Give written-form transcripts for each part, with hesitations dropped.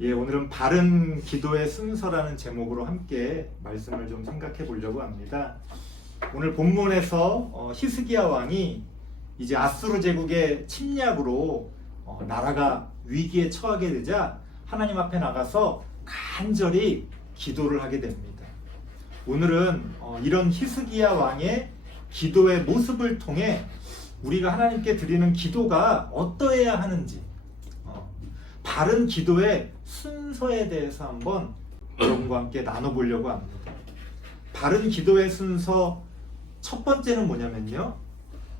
오늘은 바른 기도의 순서라는 제목으로 함께 말씀을 좀 생각해 보려고 합니다. 오늘 본문에서 히스기야 왕이 이제 아수르 제국의 침략으로 나라가 위기에 처하게 되자 하나님 앞에 나가서 간절히 기도를 하게 됩니다. 오늘은 이런 히스기야 왕의 기도의 모습을 통해 우리가 하나님께 드리는 기도가 어떠해야 하는지, 바른 기도의 순서에 대해서 한번 여러분과 함께 나눠보려고 합니다. 바른 기도의 순서 첫 번째는 뭐냐면요,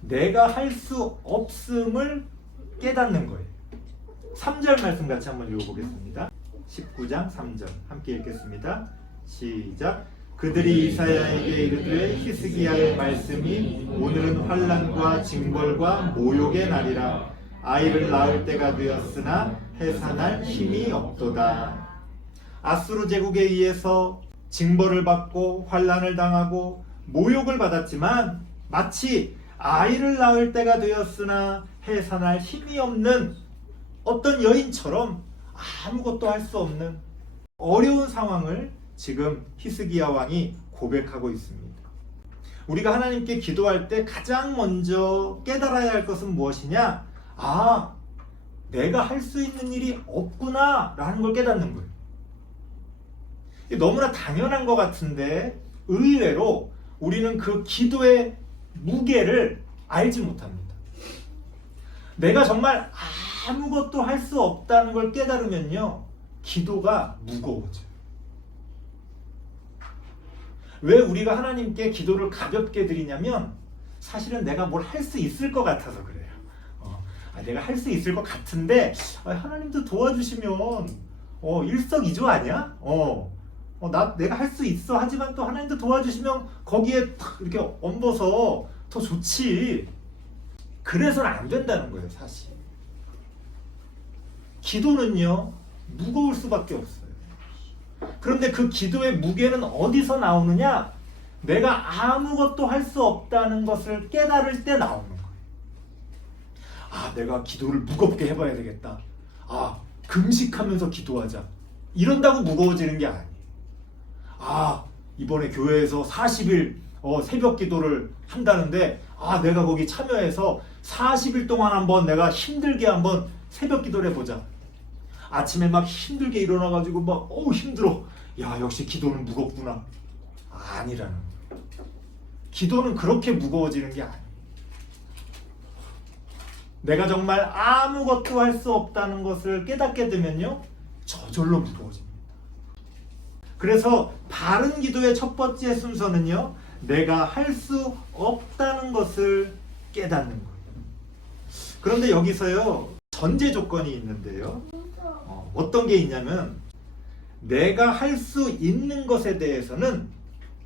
내가 할 수 없음을 깨닫는 거예요. 3절 말씀 같이 한번 읽어보겠습니다. 19장 3절 함께 읽겠습니다. 시작. 그들이 이사야에게 이르되 히스기야의 말씀이 오늘은 환난과 징벌과 모욕의 날이라. 아이를 낳을 때가 되었으나 해산할 힘이 없도다. 아수르 제국에 의해서 징벌을 받고 환난을 당하고 모욕을 받았지만 마치 아이를 낳을 때가 되었으나 해산할 힘이 없는 어떤 여인처럼 아무것도 할 수 없는 어려운 상황을 지금 히스기야 왕이 고백하고 있습니다. 우리가 하나님께 기도할 때 가장 먼저 깨달아야 할 것은 무엇이냐? 내가 할 수 있는 일이 없구나 라는 걸 깨닫는 거예요. 너무나 당연한 것 같은데 의외로 우리는 그 기도의 무게를 알지 못합니다. 내가 정말 아무것도 할 수 없다는 걸 깨달으면요, 기도가 무거워져요. 왜 우리가 하나님께 기도를 가볍게 드리냐면 사실은 내가 뭘 할 수 있을 것 같아서 그래요. 내가 할 수 있을 것 같은데 하나님도 도와주시면 일석이조 아니야? 내가 할 수 있어. 하지만 또 하나님도 도와주시면 거기에 탁 이렇게 얹어서 더 좋지. 그래서는 안 된다는 거예요, 사실. 기도는요, 무거울 수밖에 없어요. 그런데 그 기도의 무게는 어디서 나오느냐? 내가 아무것도 할 수 없다는 것을 깨달을 때 나오는 거예요. 내가 기도를 무겁게 해봐야 되겠다. 금식하면서 기도하자. 이런다고 무거워지는 게 아니에요. 이번에 교회에서 40일 새벽 기도를 한다는데 내가 거기 참여해서 40일 동안 한번 내가 힘들게 한번 새벽 기도를 해보자. 아침에 막 힘들게 일어나가지고 막 힘들어. 역시 기도는 무겁구나. 아니라는 거예요. 기도는 그렇게 무거워지는 게 아니에요. 내가 정말 아무것도 할 수 없다는 것을 깨닫게 되면요, 저절로 무거워집니다. 그래서 바른 기도의 첫 번째 순서는요, 내가 할 수 없다는 것을 깨닫는 거예요. 그런데 여기서요, 전제 조건이 있는데요. 어떤 게 있냐면 내가 할 수 있는 것에 대해서는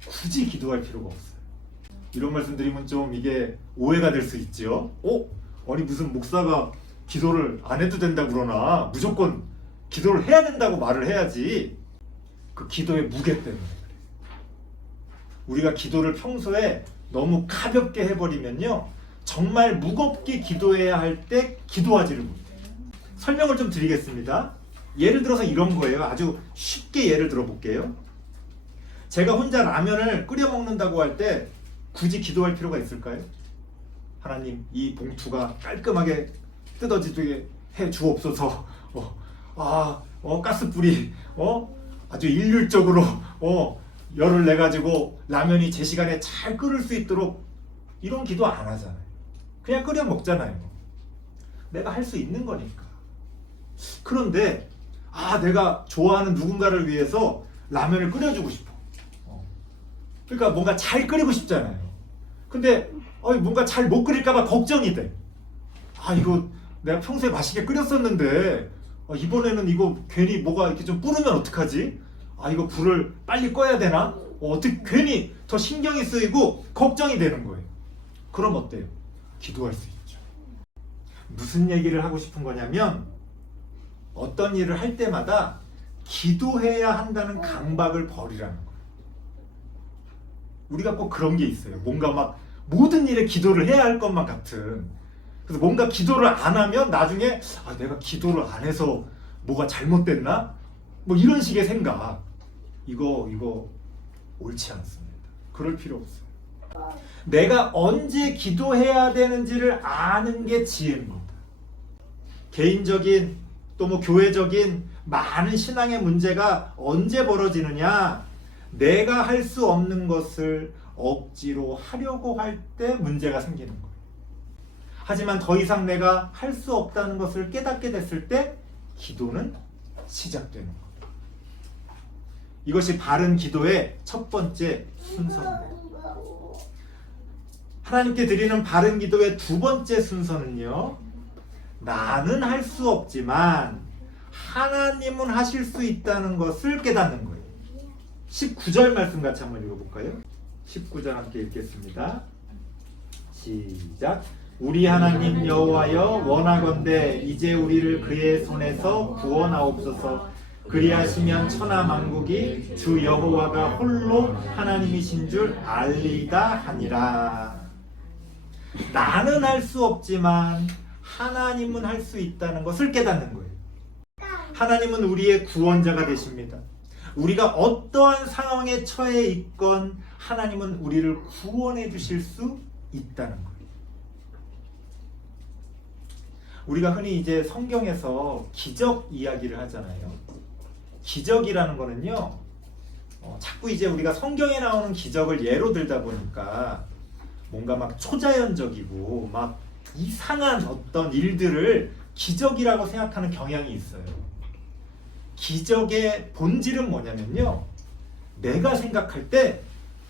굳이 기도할 필요가 없어요. 이런 말씀 드리면 좀 이게 오해가 될 수 있죠. 아니 무슨 목사가 기도를 안 해도 된다고 그러나 무조건 기도를 해야 된다고 말을 해야지. 그 기도의 무게 때문에 그래요. 우리가 기도를 평소에 너무 가볍게 해버리면요, 정말 무겁게 기도해야 할 때 기도하지를 못해요. 설명을 좀 드리겠습니다. 예를 들어서 이런 거예요. 아주 쉽게 예를 들어 볼게요. 제가 혼자 라면을 끓여 먹는다고 할 때 굳이 기도할 필요가 있을까요? 하나님, 이 봉투가 깔끔하게 뜯어지게 해 주옵소서. 가스불이 아주 일률적으로 열을 내 가지고 라면이 제 시간에 잘 끓을 수 있도록, 이런 기도 안 하잖아요. 그냥 끓여 먹잖아요. 내가 할 수 있는 거니까. 그런데 내가 좋아하는 누군가를 위해서 라면을 끓여주고 싶어. 그러니까 뭔가 잘 끓이고 싶잖아요. 근데 뭔가 잘 못 끓일까봐 걱정이 돼. 이거 내가 평소에 맛있게 끓였었는데 이번에는 이거 괜히 뭐가 이렇게 좀 불으면 어떡하지? 이거 불을 빨리 꺼야 되나? 어떻게 괜히 더 신경이 쓰이고 걱정이 되는 거예요. 그럼 어때요? 기도할 수 있죠. 무슨 얘기를 하고 싶은 거냐면 어떤 일을 할 때마다 기도해야 한다는 강박을 버리라는 거예요. 우리가 꼭 그런 게 있어요. 뭔가 막 모든 일에 기도를 해야 할 것만 같은. 그래서 뭔가 기도를 안 하면 나중에 내가 기도를 안 해서 뭐가 잘못됐나? 뭐 이런 식의 생각, 이거 옳지 않습니다. 그럴 필요 없어요. 내가 언제 기도해야 되는지를 아는 게 지혜입니다. 개인적인 또 뭐 교회적인 많은 신앙의 문제가 언제 벌어지느냐, 내가 할 수 없는 것을 억지로 하려고 할 때 문제가 생기는 거예요. 하지만 더 이상 내가 할 수 없다는 것을 깨닫게 됐을 때 기도는 시작되는 거예요. 이것이 바른 기도의 첫 번째 순서입니다. 하나님께 드리는 바른 기도의 두 번째 순서는요, 나는 할 수 없지만 하나님은 하실 수 있다는 것을 깨닫는 거예요. 19절 말씀 같이 한번 읽어볼까요? 19절 함께 읽겠습니다. 시작. 우리 하나님 여호와여, 원하건대 이제 우리를 그의 손에서 구원하옵소서. 그리하시면 천하 만국이 주 여호와가 홀로 하나님이신 줄 알리다 하니라. 나는 할 수 없지만 하나님은 할 수 있다는 것을 깨닫는 거예요. 하나님은 우리의 구원자가 되십니다. 우리가 어떠한 상황에 처해 있건 하나님은 우리를 구원해 주실 수 있다는 거예요. 우리가 흔히 이제 성경에서 기적 이야기를 하잖아요. 기적이라는 거는요, 자꾸 이제 우리가 성경에 나오는 기적을 예로 들다 보니까 뭔가 막 초자연적이고 막 이상한 어떤 일들을 기적이라고 생각하는 경향이 있어요. 기적의 본질은 뭐냐면요, 내가 생각할 때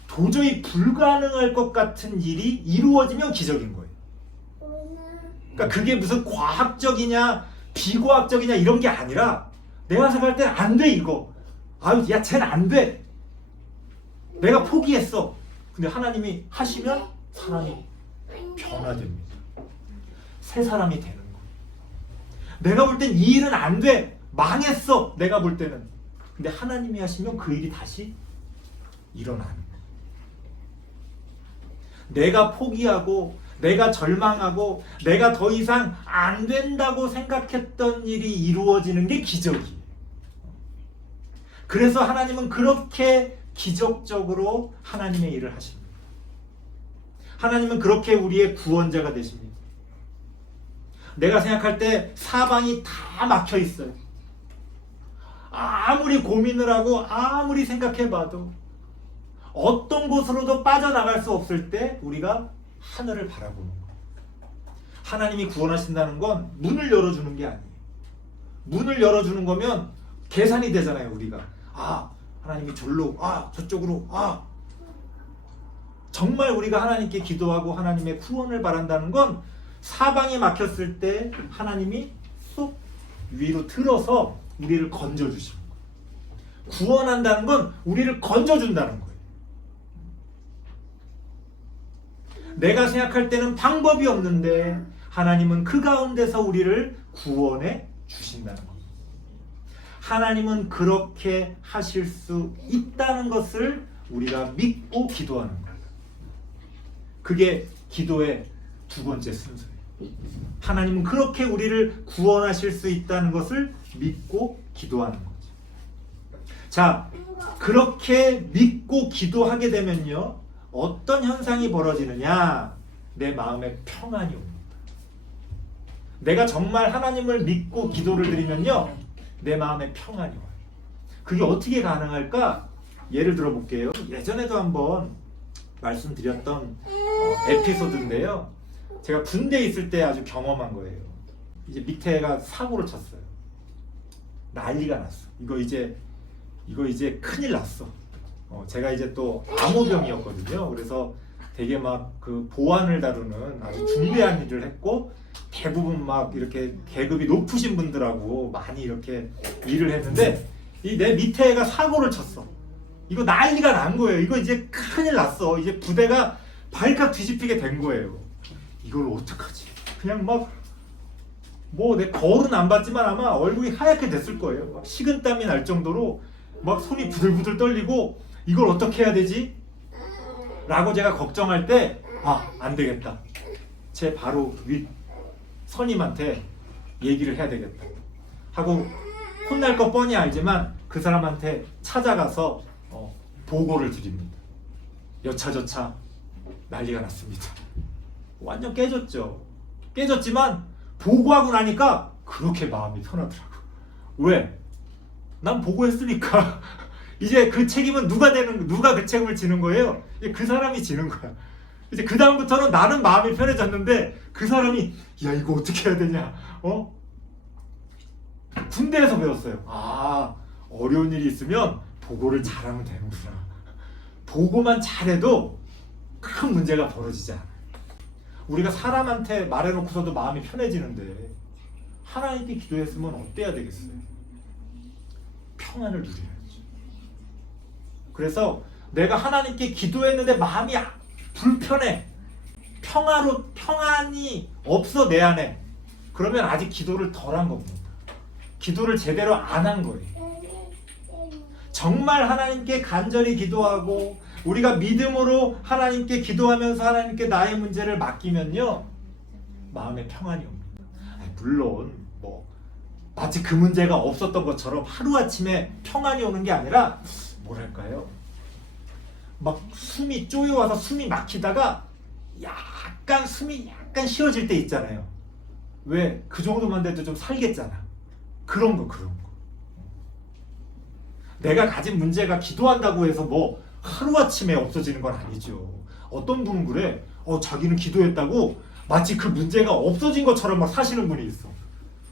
도저히 불가능할 것 같은 일이 이루어지면 기적인 거예요. 그러니까 그게 무슨 과학적이냐 비과학적이냐 이런 게 아니라 내가 생각할 때 안 돼 이거. 아유 야 쟤는 안 돼. 내가 포기했어. 근데 하나님이 하시면 사람이 변화됩니다. 새 사람이 되는 거예요. 내가 볼 땐 이 일은 안 돼. 망했어. 내가 볼 때는. 근데 하나님이 하시면 그 일이 다시 일어나는 거예요. 내가 포기하고 내가 절망하고 내가 더 이상 안 된다고 생각했던 일이 이루어지는 게 기적이에요. 그래서 하나님은 그렇게 기적적으로 하나님의 일을 하십니다. 하나님은 그렇게 우리의 구원자가 되십니다. 내가 생각할 때 사방이 다 막혀 있어요. 아무리 고민을 하고 아무리 생각해봐도 어떤 곳으로도 빠져나갈 수 없을 때 우리가 하늘을 바라보는 거예요. 하나님이 구원하신다는 건 문을 열어주는 게 아니에요. 문을 열어주는 거면 계산이 되잖아요. 우리가 하나님이 절로 저쪽으로 정말 우리가 하나님께 기도하고 하나님의 구원을 바란다는 건 사방이 막혔을 때 하나님이 쏙 위로 들어서 우리를 건져주시는 거예요. 구원한다는 건 우리를 건져준다는 거예요. 내가 생각할 때는 방법이 없는데 하나님은 그 가운데서 우리를 구원해 주신다는 겁니다. 하나님은 그렇게 하실 수 있다는 것을 우리가 믿고 기도하는 거예요. 그게 기도의 두 번째 순서예요. 하나님은 그렇게 우리를 구원하실 수 있다는 것을 믿고 기도하는 거죠. 자, 그렇게 믿고 기도하게 되면요, 어떤 현상이 벌어지느냐? 내 마음에 평안이 옵니다. 내가 정말 하나님을 믿고 기도를 드리면요, 내 마음에 평안이 와요. 그게 어떻게 가능할까? 예를 들어 볼게요. 예전에도 한번 말씀드렸던 에피소드인데요. 제가 군대에 있을 때 아주 경험한 거예요. 이제 밑에가 사고를 쳤어요. 난리가 났어. 이거 이제 큰일 났어. 제가 이제 또 암호병이었거든요. 그래서 되게 막 그 보안을 다루는 아주 중대한 일을 했고, 대부분 막 이렇게 계급이 높으신 분들하고 많이 이렇게 일을 했는데, 이 내 밑에 애가 사고를 쳤어. 이거 난리가 난 거예요. 이거 이제 큰일 났어. 이제 부대가 발칵 뒤집히게 된 거예요. 이걸 어떡하지? 그냥 막 뭐 내 거울은 안 봤지만 아마 얼굴이 하얗게 됐을 거예요. 막 식은땀이 날 정도로 막 손이 부들부들 떨리고, 이걸 어떻게 해야 되지? 라고 제가 걱정할 때 안 되겠다. 제 바로 윗 선임한테 얘기를 해야 되겠다 하고 혼날 거 뻔히 알지만 그 사람한테 찾아가서 보고를 드립니다. 여차저차 난리가 났습니다. 완전 깨졌죠. 깨졌지만 보고하고 나니까 그렇게 마음이 편하더라고. 왜? 난 보고했으니까 이제 그 책임은 누가 그 책임을 지는 거예요? 이제 그 사람이 지는 거야. 이제 그 다음부터는 나는 마음이 편해졌는데 그 사람이 야 이거 어떻게 해야 되냐? 군대에서 배웠어요. 아, 어려운 일이 있으면 보고를 잘하면 되는구나. 보고만 잘해도 큰 문제가 벌어지지 않아. 우리가 사람한테 말해놓고서도 마음이 편해지는데 하나님께 기도했으면 어때야 되겠어요? 평안을 누려야죠. 그래서 내가 하나님께 기도했는데 마음이 불편해, 평안이 없어 내 안에, 그러면 아직 기도를 덜 한 겁니다. 기도를 제대로 안 한 거예요. 정말 하나님께 간절히 기도하고 우리가 믿음으로 하나님께 기도하면서 하나님께 나의 문제를 맡기면요, 마음에 평안이 옵니다. 물론 마치 그 문제가 없었던 것처럼 하루아침에 평안이 오는 게 아니라 뭐랄까요, 막 숨이 쪼여와서 숨이 막히다가 숨이 약간 쉬어질 때 있잖아요. 왜? 그 정도만 돼도 좀 살겠잖아. 그런 거. 내가 가진 문제가 기도한다고 해서 하루아침에 없어지는 건 아니죠. 어떤 분은 그래. 자기는 기도했다고 마치 그 문제가 없어진 것처럼 막 사시는 분이 있어.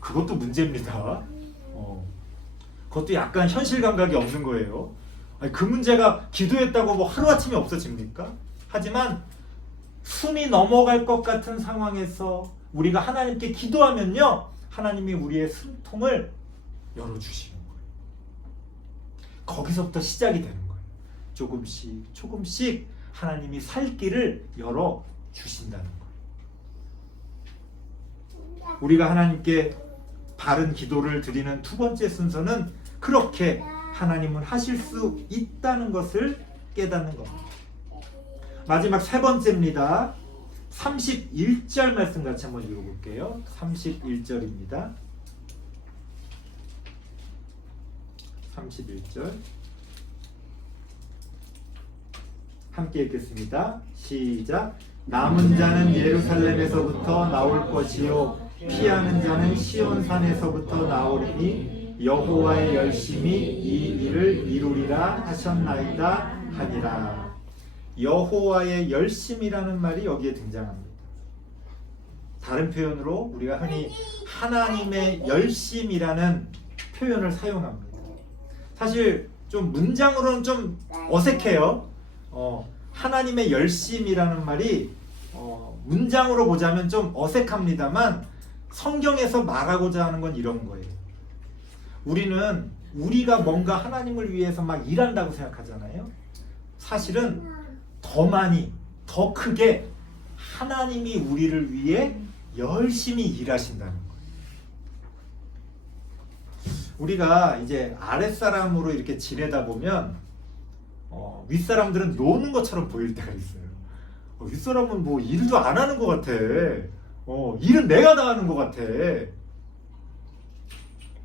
그것도 문제입니다. 그것도 약간 현실 감각이 없는 거예요. 그 문제가 기도했다고 하루아침에 없어집니까? 하지만 숨이 넘어갈 것 같은 상황에서 우리가 하나님께 기도하면요, 하나님이 우리의 숨통을 열어주시는 거예요. 거기서부터 시작이 되는 거예요. 조금씩 하나님이 살 길을 열어주신다는 거예요. 우리가 하나님께 바른 기도를 드리는 두 번째 순서는 그렇게 하나님은 하실 수 있다는 것을 깨닫는 겁니다. 마지막 세 번째입니다. 31절 말씀 같이 한번 읽어볼게요. 31절입니다. 31절 함께 읽겠습니다. 시작. 남은 자는 예루살렘에서부터 나올 것이요 피하는 자는 시온산에서부터 나오리니 여호와의 열심히 이 일을 이루리라 하셨나이다 하니라. 여호와의 열심이라는 말이 여기에 등장합니다. 다른 표현으로 우리가 흔히 하나님의 열심이라는 표현을 사용합니다. 사실 좀 문장으로는 좀 어색해요. 하나님의 열심이라는 말이 문장으로 보자면 좀 어색합니다만 성경에서 말하고자 하는 건 이런 거예요. 우리는 우리가 뭔가 하나님을 위해서 막 일한다고 생각하잖아요. 사실은 더 많이, 더 크게 하나님이 우리를 위해 열심히 일하신다는 거예요. 우리가 이제 아랫사람으로 이렇게 지내다 보면 윗사람들은 노는 것처럼 보일 때가 있어요. 윗사람은 일도 안 하는 것 같아. 일은 내가 다 하는 것 같아.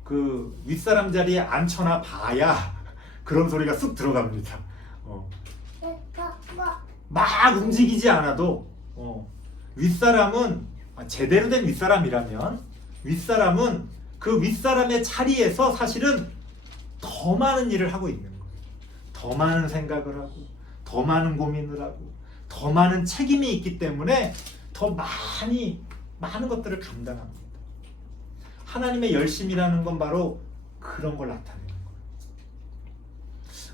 그 윗사람 자리에 앉혀놔 봐야 그런 소리가 쑥 들어갑니다. 막 움직이지 않아도 윗사람은 제대로 된 윗사람이라면 윗사람은 그 윗사람의 자리에서 사실은 더 많은 일을 하고 있는 거예요. 더 많은 생각을 하고 더 많은 고민을 하고 더 많은 책임이 있기 때문에 더 많은 것들을 감당합니다. 하나님의 열심이라는 건 바로 그런 걸 나타내는 거예요.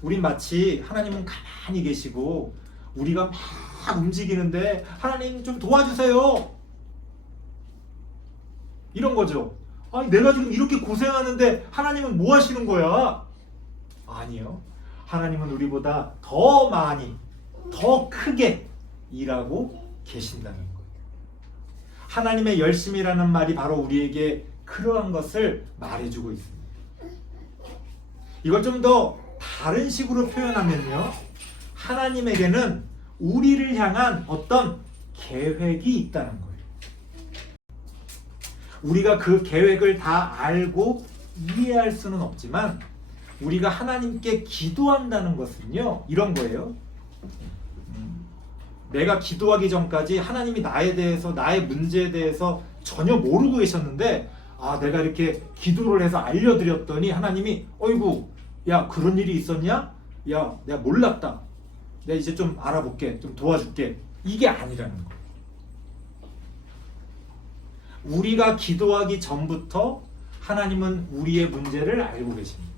우린 마치 하나님은 가만히 계시고 우리가 막 움직이는데 하나님 좀 도와주세요, 이런 거죠. 아니 내가 지금 이렇게 고생하는데 하나님은 뭐 하시는 거야? 아니요. 하나님은 우리보다 더 많이, 더 크게 일하고 계신다는 거예요. 하나님의 열심이라는 말이 바로 우리에게 그러한 것을 말해주고 있습니다. 이걸 좀 더 다른 식으로 표현하면요, 하나님에게는 우리를 향한 어떤 계획이 있다는 거예요. 우리가 그 계획을 다 알고 이해할 수는 없지만 우리가 하나님께 기도한다는 것은요, 이런 거예요. 내가 기도하기 전까지 하나님이 나에 대해서, 나의 문제에 대해서 전혀 모르고 계셨는데, 내가 이렇게 기도를 해서 알려드렸더니 하나님이 어이구, 야, 그런 일이 있었냐? 야, 내가 몰랐다. 내가 이제 좀 알아볼게. 좀 도와줄게. 이게 아니라는 거예요. 우리가 기도하기 전부터 하나님은 우리의 문제를 알고 계십니다.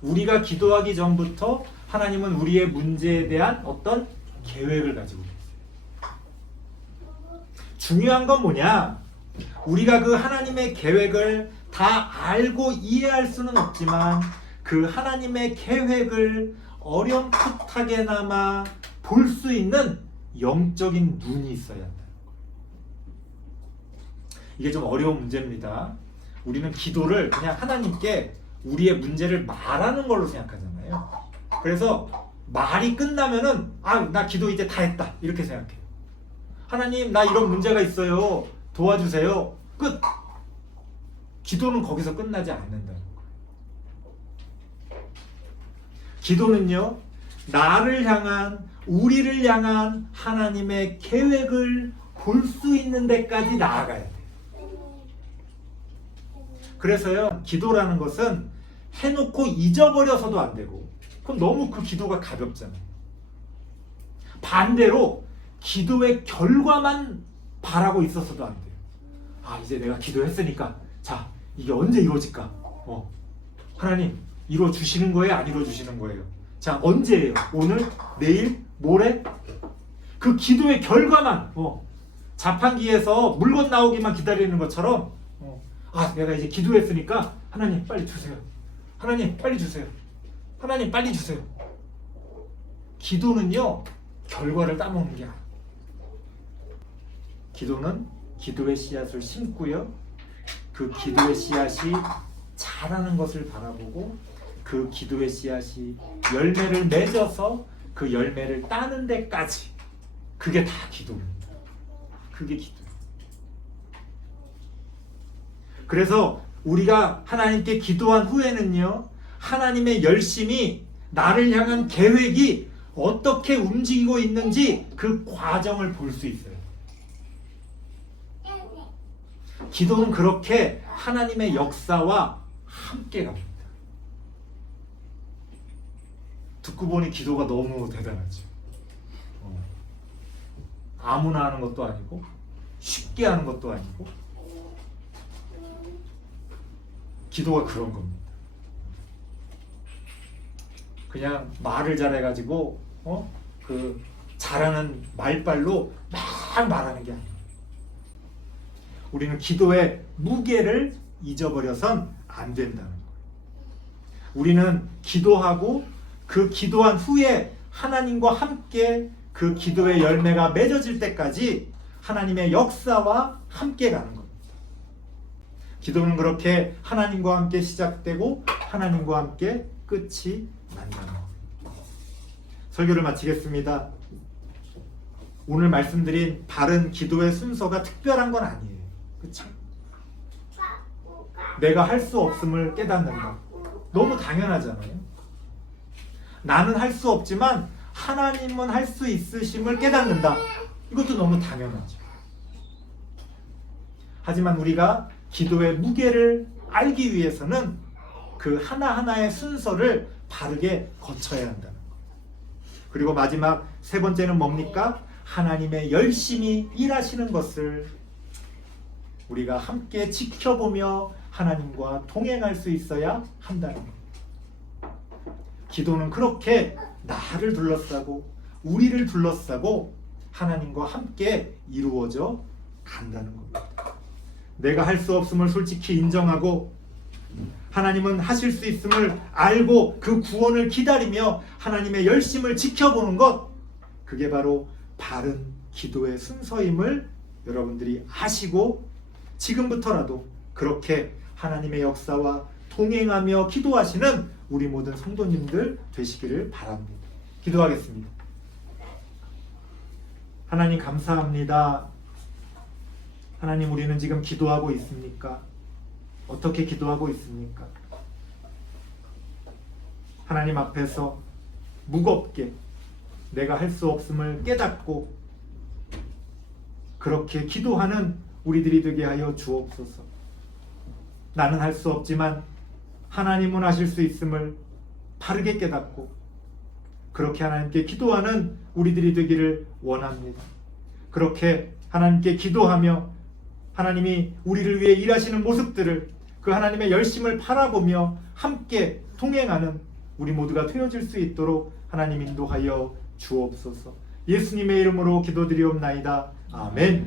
우리가 기도하기 전부터 하나님은 우리의 문제에 대한 어떤 계획을 가지고 계세요. 중요한 건 뭐냐? 우리가 그 하나님의 계획을 다 알고 이해할 수는 없지만 그 하나님의 계획을 어렴풋하게나마 볼 수 있는 영적인 눈이 있어야 한다. 이게 좀 어려운 문제입니다. 우리는 기도를 그냥 하나님께 우리의 문제를 말하는 걸로 생각하잖아요. 그래서 말이 끝나면은 나 기도 이제 다 했다 이렇게 생각해요. 하나님, 나 이런 문제가 있어요. 도와주세요. 끝. 기도는 거기서 끝나지 않는다는 거예요. 기도는요, 나를 향한, 우리를 향한 하나님의 계획을 볼 수 있는 데까지 나아가야 돼요. 그래서요, 기도라는 것은 해놓고 잊어버려서도 안 되고, 그럼 너무 그 기도가 가볍잖아요. 반대로 기도의 결과만 바라고 있어서도 안 돼요. 이제 내가 기도했으니까 자, 이게 언제 이루어질까? 하나님 이루어주시는 거예요? 안 이루어주시는 거예요? 자, 언제예요? 오늘? 내일? 모레? 그 기도의 결과만 자판기에서 물건 나오기만 기다리는 것처럼 내가 이제 기도했으니까 하나님 빨리 주세요. 하나님 빨리 주세요. 하나님 빨리 주세요. 기도는요, 결과를 따먹는 게 아니에요. 기도는 기도의 씨앗을 심고요, 그 기도의 씨앗이 자라는 것을 바라보고 그 기도의 씨앗이 열매를 맺어서 그 열매를 따는 데까지, 그게 다 기도입니다. 그게 기도예요. 그래서 우리가 하나님께 기도한 후에는요, 하나님의 열심이, 나를 향한 계획이 어떻게 움직이고 있는지 그 과정을 볼 수 있어요. 기도는 그렇게 하나님의 역사와 함께 갑니다. 듣고 보니 기도가 너무 대단하죠. 아무나 하는 것도 아니고 쉽게 하는 것도 아니고, 기도가 그런 겁니다. 그냥 말을 잘해가지고 그 잘하는 말발로 막 말하는 게 아니에요. 우리는 기도의 무게를 잊어버려선 안 된다는 거예요. 우리는 기도하고 그 기도한 후에 하나님과 함께 그 기도의 열매가 맺어질 때까지 하나님의 역사와 함께 가는 겁니다. 기도는 그렇게 하나님과 함께 시작되고 하나님과 함께 끝이 난다는 겁니다. 설교를 마치겠습니다. 오늘 말씀드린 바른 기도의 순서가 특별한 건 아니에요. 그렇죠? 내가 할 수 없음을 깨닫는다. 너무 당연하잖아요. 나는 할 수 없지만 하나님은 할 수 있으심을 깨닫는다. 이것도 너무 당연하죠. 하지만 우리가 기도의 무게를 알기 위해서는 그 하나하나의 순서를 바르게 거쳐야 한다는 거예요. 그리고 마지막 세 번째는 뭡니까? 하나님의 열심히 일하시는 것을 우리가 함께 지켜보며 하나님과 동행할 수 있어야 한다는 거예요. 기도는 그렇게 나를 둘러싸고 우리를 둘러싸고 하나님과 함께 이루어져 간다는 겁니다. 내가 할 수 없음을 솔직히 인정하고 하나님은 하실 수 있음을 알고 그 구원을 기다리며 하나님의 열심을 지켜보는 것, 그게 바로 바른 기도의 순서임을 여러분들이 아시고 지금부터라도 그렇게 하나님의 역사와 동행하며 기도하시는 우리 모든 성도님들 되시기를 바랍니다. 기도하겠습니다. 하나님 감사합니다. 하나님, 우리는 지금 기도하고 있습니까? 어떻게 기도하고 있습니까? 하나님 앞에서 무겁게 내가 할 수 없음을 깨닫고 그렇게 기도하는 우리들이 되게 하여 주옵소서. 나는 할 수 없지만 하나님은 하실 수 있음을 바르게 깨닫고 그렇게 하나님께 기도하는 우리들이 되기를 원합니다. 그렇게 하나님께 기도하며 하나님이 우리를 위해 일하시는 모습들을 그 하나님의 열심을 바라보며 함께 동행하는 우리 모두가 되어질 수 있도록 하나님 인도하여 주옵소서. 예수님의 이름으로 기도드리옵나이다. 아멘.